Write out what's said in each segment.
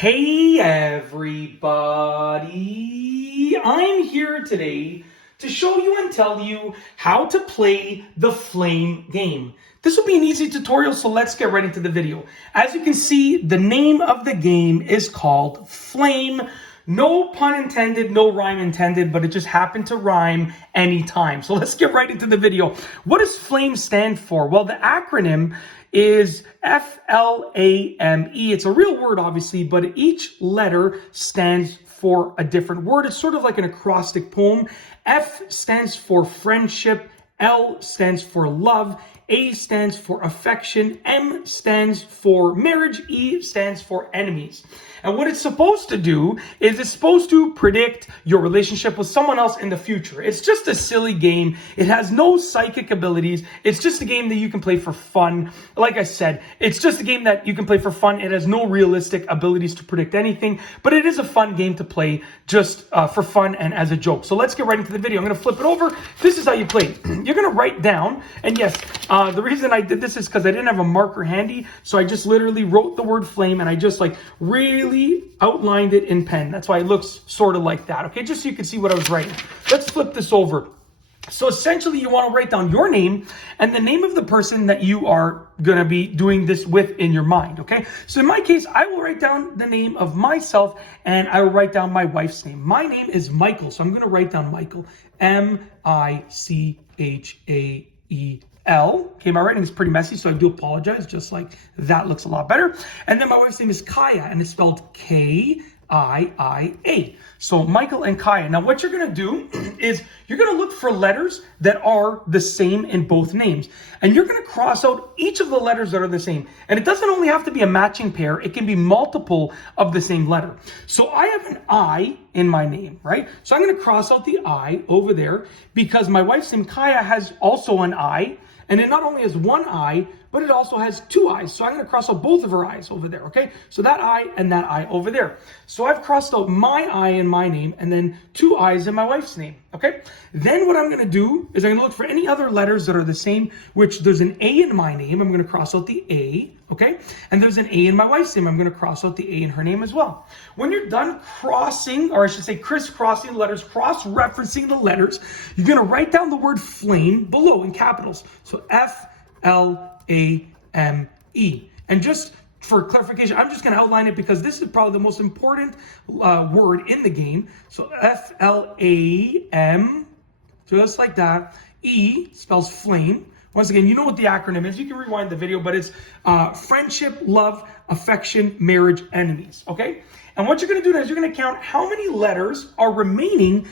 Hey everybody, I'm here today to show you and tell you how to play the Flame game. This will be an easy tutorial, so let's get right into the video. As you can see, the name of the game is called Flame. No pun intended, no rhyme intended, but it just happened to rhyme anytime. So let's get right into the video. What does Flame stand for? Well, the acronym is F-L-A-M-E. It's a real word, obviously, but each letter stands for a different word. It's sort of like an acrostic poem. F stands for friendship, L stands for love, A stands for affection, M stands for marriage, E stands for enemies. And what it's supposed to do is it's supposed to predict your relationship with someone else in the future. It's just a silly game. It has no psychic abilities. It's just a game that you can play for fun. Like I said, it's just a game that you can play for fun. It has no realistic abilities to predict anything, but it is a fun game to play just for fun and as a joke. So let's get right into the video. I'm going to flip it over. This is how you play. You're going to write down, and yes, the reason I did this is because I didn't have a marker handy, so I just literally wrote the word flame, and I just really outlined it in pen. That's why it looks sort of like that, okay? Just so you can see what I was writing. Let's flip this over. So essentially, you want to write down your name and the name of the person that you are going to be doing this with in your mind, okay? So in my case, I will write down the name of myself and I will write down my wife's name. My name is Michael, so I'm going to write down Michael. M-I-C-H-A-E-L. Okay, my writing is pretty messy, so I do apologize. Just like that looks a lot better. And then my wife's name is Kaya, and it's spelled K-I-I-A. So Michael and Kaya. Now what you're going to do is you're going to look for letters that are the same in both names. And you're going to cross out each of the letters that are the same. And it doesn't only have to be a matching pair. It can be multiple of the same letter. So I have an I in my name, right? So I'm going to cross out the I over there because my wife's name Kaya has also an I. And it not only has one eye, but it also has two eyes. So I'm going to cross out both of her eyes over there, okay? So that eye and that eye over there. So I've crossed out my eye in my name and then two eyes in my wife's name, okay? Then what I'm going to do is I'm going to look for any other letters that are the same, which there's an A in my name. I'm going to cross out the A, okay? And there's an A in my wife's name. I'm going to cross out the A in her name as well. When you're done crossing, or I should say crisscrossing the letters, cross-referencing the letters, you're going to write down the word flame below in capitals. So F-L-A-M-E. And just for clarification, I'm just going to outline it because this is probably the most important word in the game. So F-L-A-M, just like that. E spells flame. Once again, you know what the acronym is. You can rewind the video, but it's friendship, love, affection, marriage, enemies. Okay? And what you're going to do is you're going to count how many letters are remaining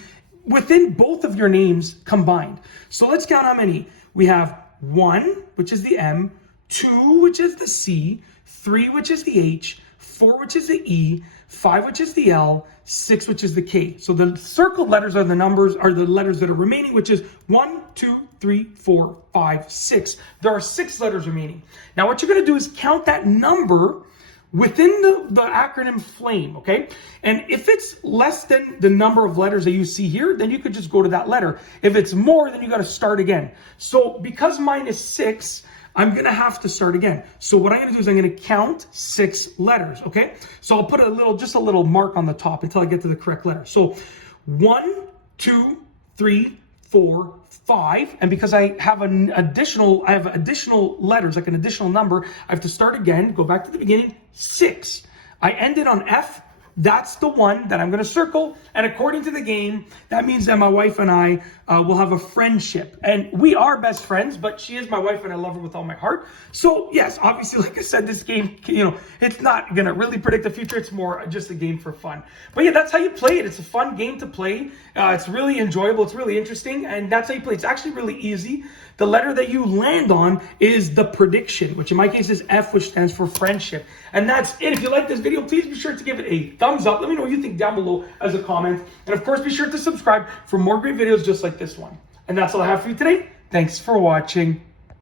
within both of your names combined. So let's count how many. We have 1, which is the M, 2, which is the C, 3, which is the H, 4, which is the E, 5, which is the L, 6, which is the K. So the circled letters are the letters that are remaining, which is 1, 2, 3, 4, 5, 6. There are 6 letters remaining. Now what you're going to do is count that number within the acronym FLAME, okay? And if it's less than the number of letters that you see here, then you could just go to that letter. If it's more, then you got to start again. So because mine is 6, I'm going to have to start again. So what I'm going to do is I'm going to count 6 letters, okay? So I'll put just a little mark on the top until I get to the correct letter. So 1, 2, 3, 4, 5, and because I have additional letters, like an additional number, I have to start again, go back to the beginning, 6. I ended on F. That's the one that I'm going to circle. And according to the game, that means that my wife and I will have a friendship. And we are best friends, but she is my wife and I love her with all my heart. So yes, obviously, like I said, this game, it's not going to really predict the future. It's more just a game for fun. But yeah, that's how you play it. It's a fun game to play. It's really enjoyable. It's really interesting. And that's how you play. It's actually really easy. The letter that you land on is the prediction, which in my case is F, which stands for friendship. And that's it. If you like this video, please be sure to give it a thumbs up. Let me know what you think down below as a comment. And of course, be sure to subscribe for more great videos just like this one. And that's all I have for you today. Thanks for watching.